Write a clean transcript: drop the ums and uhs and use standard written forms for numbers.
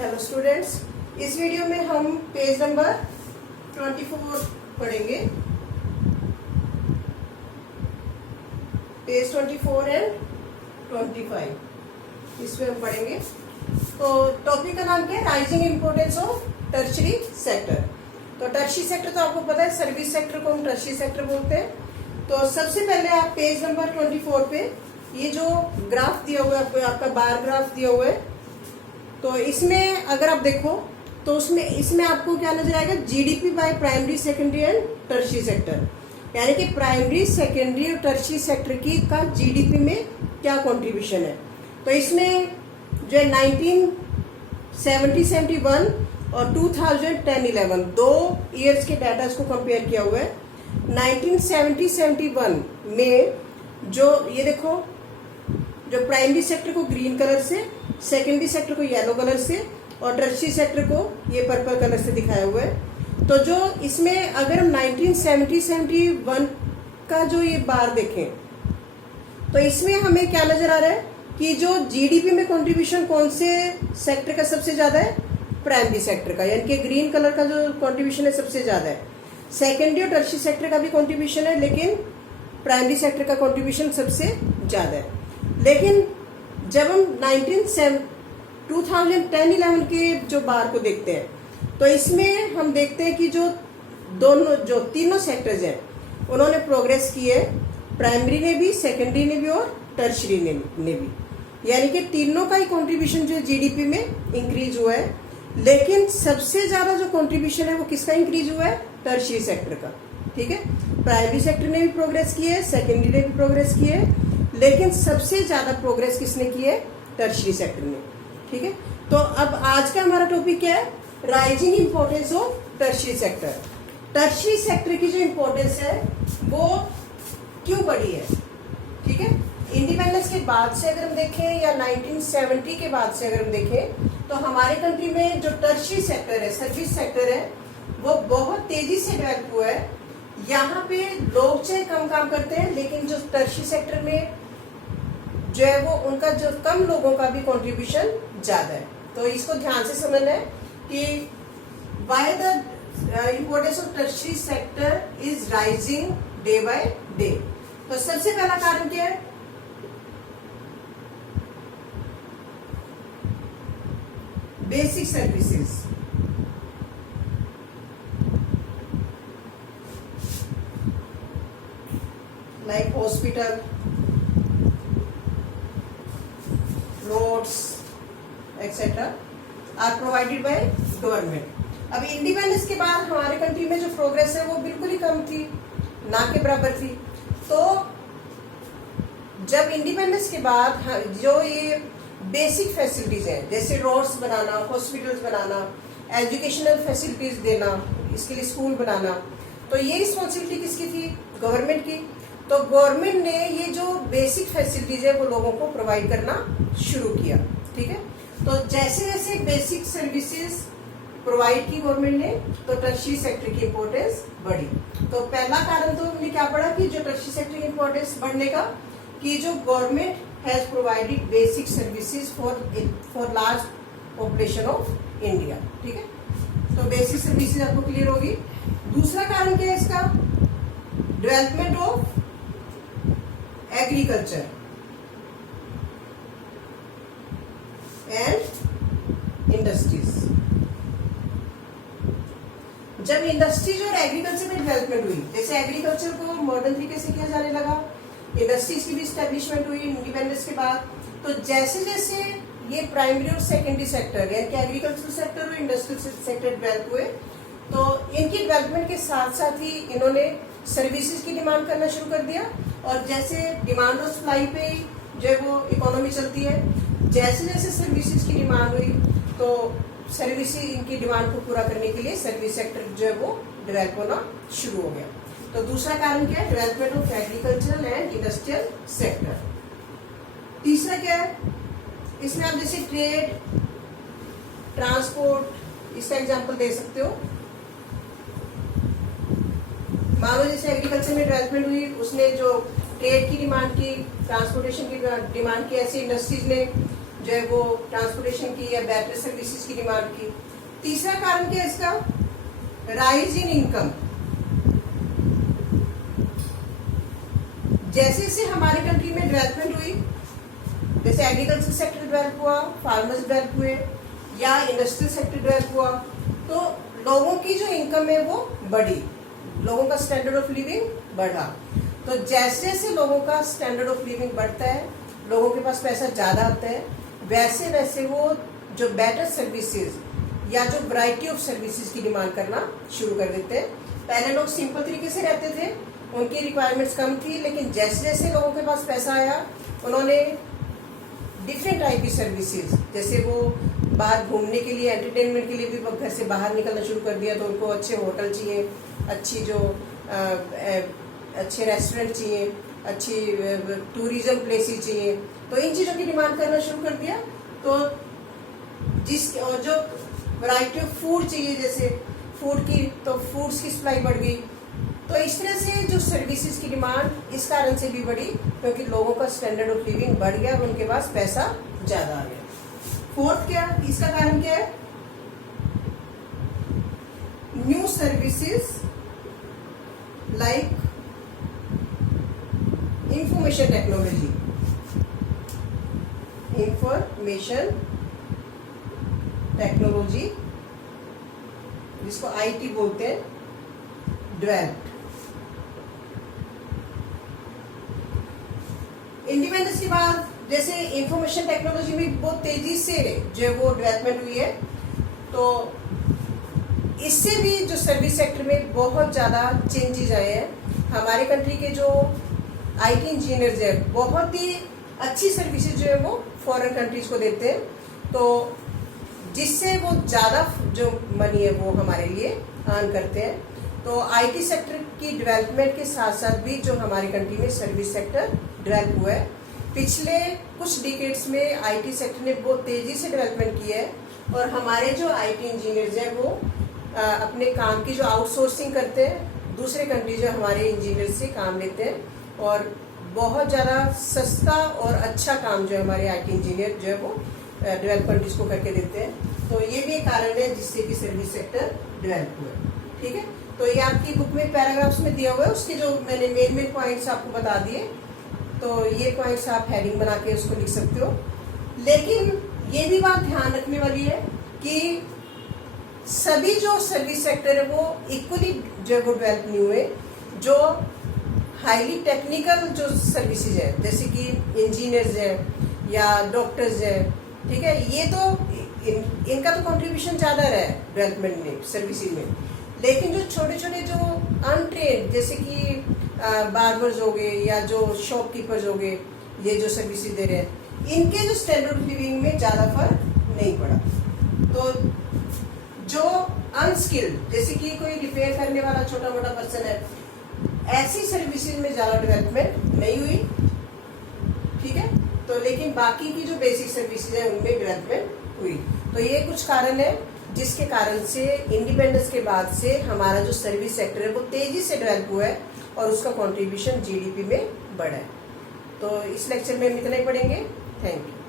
Hello students, इस video में हम पेज नंबर 24 पढ़ेंगे। पेज 24 एंड 25 इसमें हम पढ़ेंगे। तो टॉपिक का नाम क्या है? Rising importance of tertiary sector. तो टर्शरी सेक्टर तो आपको पता है, सर्विस सेक्टर को हम टर्शरी सेक्टर बोलते हैं। तो सबसे पहले आप पेज नंबर 24 पे ये जो ग्राफ दिया हुआ है, आपका बार ग्राफ दिया हुआ है, तो इसमें अगर आप देखो तो इसमें आपको क्या नजर आएगा? GDP by primary, secondary and tertiary sector, यानी कि प्राइमरी, सेकेंडरी और टर्शरी सेक्टर की का जीडीपी में क्या कंट्रीब्यूशन है। तो इसमें जो है 1970-71 और 2010-11 दो ईयर्स के डाटा को कंपेयर किया हुआ है। 1970-71 में जो ये देखो, जो प्राइमरी सेक्टर को ग्रीन कलर से, सेकेंडरी सेक्टर को येलो कलर से और टर्शरी सेक्टर को ये पर्पल कलर से दिखाया हुआ है। तो जो इसमें अगर हम 1970-71 का जो ये बार देखें तो इसमें हमें क्या नजर आ रहा है कि जो जीडीपी में कंट्रीब्यूशन कौन से सेक्टर का सबसे ज्यादा है? प्राइमरी सेक्टर का, यानी कि ग्रीन कलर का जो कंट्रीब्यूशन है सबसे ज्यादा है। सेकेंडरी और टर्शरी सेक्टर का भी कंट्रीब्यूशन है, लेकिन प्राइमरी सेक्टर का कंट्रीब्यूशन सबसे ज्यादा है। लेकिन जब हम 2010-11 के जो बार को देखते हैं तो इसमें हम देखते हैं कि जो तीनों सेक्टर्स हैं उन्होंने प्रोग्रेस की है, प्राइमरी ने भी, सेकेंडरी ने भी और टर्शरी ने भी, यानी कि तीनों का ही कंट्रीब्यूशन जो जीडीपी में इंक्रीज हुआ है। लेकिन सबसे ज्यादा जो कंट्रीब्यूशन है वो किसका इंक्रीज हुआ है? टर्शरी सेक्टर का। ठीक है, प्राइमरी सेक्टर ने भी प्रोग्रेस की है, सेकेंडरी ने भी प्रोग्रेस की है, लेकिन सबसे ज्यादा प्रोग्रेस किसने की है? टर्शरी सेक्टर ने। ठीक है, तो अब आज का हमारा टॉपिक क्या है? Rising importance of tertiary sector. Tertiary sector की जो इंपॉर्टेंस है वो क्यों बढ़ी है? ठीक है, इंडिपेंडेंस के बाद से अगर हम देखें या 1970 के बाद से अगर हम देखें तो हमारे कंट्री में जो टर्शरी सेक्टर है, सर्विस सेक्टर है, वो बहुत तेजी से डेवलप हुआ है। यहाँ पे लोग चाहे कम काम करते हैं, लेकिन जो टर्शरी सेक्टर में जो है वो उनका जो कम लोगों का भी कंट्रीब्यूशन ज्यादा है। तो इसको ध्यान से समझना है कि why the importance of tertiary sector is rising day by day. तो सबसे पहला कारण क्या है? Basic services, like hospital, roads etcetera are provided by government. अब इंडिपेंडेंस के बाद हमारे कंट्री में जो प्रोग्रेस है वो बिल्कुल ही कम थी, ना के बराबर थी। तो जब इंडिपेंडेंस के बाद जो ये बेसिक फैसिलिटीज हैं, जैसे रोड्स बनाना, हॉस्पिटल्स बनाना, एजुकेशनल फैसिलिटीज देना, इसके लिए स्कूल बनाना, तो ये रिस्पॉन्सिबिलिटी किसकी थी? गवर्नमेंट की। तो गवर्नमेंट ने ये जो बेसिक फैसिलिटीज है वो लोगों को प्रोवाइड करना शुरू किया। ठीक है, तो जैसे जैसे बेसिक सर्विसेज प्रोवाइड की गवर्नमेंट ने, तो टर्शरी सेक्टर की इंपॉर्टेंस बढ़ी। तो पहला कारण तो हमने क्या पढ़ा कि जो टर्शरी सेक्टर की इंपॉर्टेंस बढ़ने का, कि जो government has provided basic services for large population of India. ठीक है, तो बेसिक सर्विसेज आपको क्लियर होगी। दूसरा कारण क्या है इसका? Development of agriculture and industries. जब इंडस्ट्रीज और एग्रीकल्चर में डेवलपमेंट हुई, जैसे एग्रीकल्चर को मॉडर्न तरीके से किया जाने लगा, इंडस्ट्रीज की भी स्टैब्लिशमेंट हुई इंडिपेंडेंस के बाद, तो जैसे जैसे ये प्राइमरी और सेकेंडरी सेक्टर, यानी कि एग्रीकल्चर सेक्टर और इंडस्ट्रियल सेक्टर डेवलप हुए, तो इनकी डेवलपमेंट के साथ साथ ही इन्होंने सर्विसेज की डिमांड करना शुरू कर दिया। और जैसे डिमांड और सप्लाई पे जो है वो इकोनॉमी चलती है, जैसे जैसे सर्विसेज की डिमांड हुई तो सर्विसेज, इनकी डिमांड को पूरा करने के लिए सर्विस सेक्टर जो है वो डेवलप होना शुरू हो गया। तो दूसरा कारण क्या है? Development of agricultural and industrial sector. तीसरा क्या है? इसमें आप जैसे ट्रेड, ट्रांसपोर्ट, इसका एग्जांपल दे सकते हो। मान लो जैसे एग्रीकल्चर में डेवलपमेंट हुई, उसने जो ट्रेड की डिमांड की, ट्रांसपोर्टेशन की डिमांड की, ऐसी इंडस्ट्रीज ने जो है वो ट्रांसपोर्टेशन की या बैटरी सर्विसेज की डिमांड की। तीसरा कारण क्या है इसका, राइज इन इनकम। जैसे जैसे हमारे कंट्री में डेवलपमेंट हुई, जैसे एग्रीकल्चर सेक्टर डेवलप हुआ, फार्मर्स डेवलप हुए या इंडस्ट्रियल सेक्टर डेवलप हुआ, तो लोगों की जो इनकम है वो बढ़ी, लोगों का स्टैंडर्ड ऑफ लिविंग बढ़ा। तो जैसे जैसे लोगों का स्टैंडर्ड ऑफ लिविंग बढ़ता है, लोगों के पास पैसा ज़्यादा आता है, वैसे वैसे वो जो बेटर सर्विसेज या जो वैरायटी ऑफ सर्विसेज की डिमांड करना शुरू कर देते हैं। पहले लोग सिंपल तरीके से रहते थे, उनकी रिक्वायरमेंट्स कम थी, लेकिन जैसे जैसे लोगों के पास पैसा आया, उन्होंने डिफरेंट टाइप की सर्विसेज, जैसे वो बाहर घूमने के लिए, एंटरटेनमेंट के लिए भी घर से बाहर निकलना शुरू कर दिया, तो उनको अच्छे होटल चाहिए, अच्छी जो अच्छे रेस्टोरेंट चाहिए, अच्छी टूरिज्म प्लेसेस चाहिए, तो इन चीज़ों की डिमांड करना शुरू कर दिया। तो और जो वैरायटी ऑफ फूड चाहिए, जैसे फूड की, तो फूड्स की सप्लाई बढ़ गई। तो इस तरह से जो सर्विसेज की डिमांड इस कारण से भी बढ़ी, क्योंकि लोगों का स्टैंडर्ड ऑफ लिविंग बढ़ गया और उनके पास पैसा ज़्यादा आ गया। फोर्थ क्या, इसका कारण क्या है, new services like information technology, जिसको आईटी बोलते हैं, डेवलप्ड। इंडिपेंडेंस के बाद जैसे इंफॉर्मेशन टेक्नोलॉजी में बहुत तेजी से जो है वो डेवलपमेंट हुई है, तो इससे भी जो सर्विस सेक्टर में बहुत ज़्यादा चेंजेस आए हैं। हमारे कंट्री के जो आईटी इंजीनियर्स है, बहुत ही अच्छी सर्विसेज जो है वो फॉरेन कंट्रीज को देते हैं, तो जिससे वो ज़्यादा जो मनी है वो हमारे लिए अर्न करते हैं। तो आईटी सेक्टर की डेवलपमेंट के साथ साथ भी जो हमारी कंट्री में सर्विस सेक्टर डेवलप हुआ है, पिछले कुछ डिकेड्स में आईटी सेक्टर ने बहुत तेज़ी से डेवलपमेंट किया है, और हमारे जो आईटी इंजीनियर्स हैं वो अपने काम की जो आउटसोर्सिंग करते हैं, दूसरे कंट्री जो हमारे इंजीनियर से काम लेते हैं, और बहुत ज़्यादा सस्ता और अच्छा काम जो है हमारे आईटी इंजीनियर जो है वो डेवलप कंट्रीज को करके देते हैं। तो ये भी एक कारण है जिससे कि सर्विस सेक्टर डेवलप हुआ है। ठीक है, तो ये आपकी बुक में पैराग्राफ्स में दिया हुआ है, उसके जो मैंने मेन पॉइंट्स आपको बता दिए, तो ये पॉइंट्स आप हेडिंग बना के उसको लिख सकते हो। लेकिन ये भी बात ध्यान रखने वाली है कि सभी जो सर्विस सेक्टर है वो इक्वली जो है वो डेवलप नहीं हुए। जो हाईली टेक्निकल जो सर्विसेज है, जैसे कि इंजीनियर्स हैं या डॉक्टर्स हैं, ठीक है, ये तो इनका तो कंट्रीब्यूशन ज़्यादा रहा है डेवलपमेंट में, सर्विसेज में। लेकिन जो छोटे छोटे जो अनट्रेन्ड, जैसे कि बार्बर्स हो गए या जो शॉपकीपर्स हो गए, ये जो सर्विसेज दे रहे हैं, इनके जो स्टैंडर्ड ऑफ लिविंग में ज़्यादा फर्क नहीं पड़ा। तो जो अनस्किल्ड, जैसे कि कोई रिपेयर करने वाला छोटा मोटा पर्सन है, ऐसी सर्विसेज में ज़्यादा डेवलपमेंट नहीं हुई। ठीक है, तो लेकिन बाकी की जो बेसिक सर्विसेज है उनमें डेवलपमेंट हुई। तो ये कुछ कारण है जिसके कारण से इंडिपेंडेंस के बाद से हमारा जो सर्विस सेक्टर है वो तेजी से डेवलप हुआ है और उसका कंट्रीब्यूशन जीडीपी में बढ़ा है। तो इस लेक्चर में हम इतना ही पढ़ेंगे। Thank you.